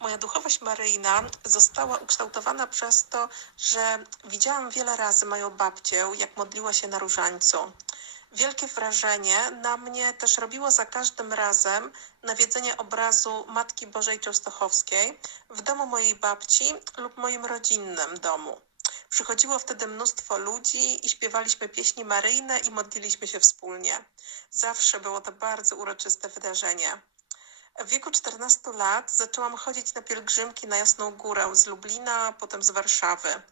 Moja duchowość maryjna została ukształtowana przez to, że widziałam wiele razy moją babcię, jak modliła się na różańcu. Wielkie wrażenie na mnie też robiło za każdym razem nawiedzenie obrazu Matki Bożej Częstochowskiej w domu mojej babci lub moim rodzinnym domu. Przychodziło wtedy mnóstwo ludzi i śpiewaliśmy pieśni maryjne i modliliśmy się wspólnie. Zawsze było to bardzo uroczyste wydarzenie. W wieku 14 lat zaczęłam chodzić na pielgrzymki na Jasną Górę z Lublina, potem z Warszawy.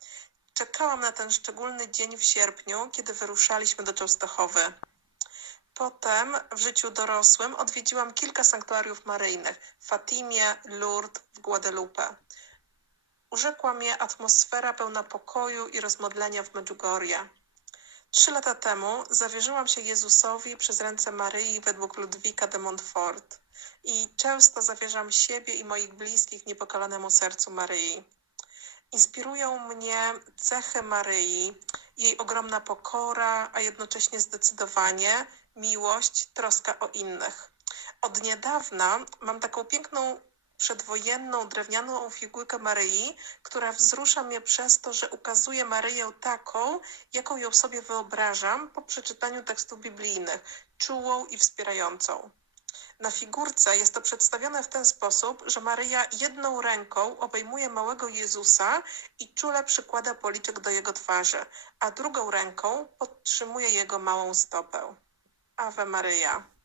Czekałam na ten szczególny dzień w sierpniu, kiedy wyruszaliśmy do Częstochowy. Potem w życiu dorosłym odwiedziłam kilka sanktuariów maryjnych w Fatimie, Lourdes, w Guadalupe. Urzekła mnie atmosfera pełna pokoju i rozmodlenia w Medjugorje. Trzy lata temu zawierzyłam się Jezusowi przez ręce Maryi według Ludwika de Montfort i często zawierzam siebie i moich bliskich niepokalanemu sercu Maryi. Inspirują mnie cechy Maryi, jej ogromna pokora, a jednocześnie zdecydowanie, miłość, troska o innych. Od niedawna mam taką piękną przedwojenną drewnianą figurkę Maryi, która wzrusza mnie przez to, że ukazuje Maryję taką, jaką ją sobie wyobrażam po przeczytaniu tekstów biblijnych, czułą i wspierającą. Na figurce jest to przedstawione w ten sposób, że Maryja jedną ręką obejmuje małego Jezusa i czule przykłada policzek do jego twarzy, a drugą ręką podtrzymuje jego małą stopę. Ave Maryja.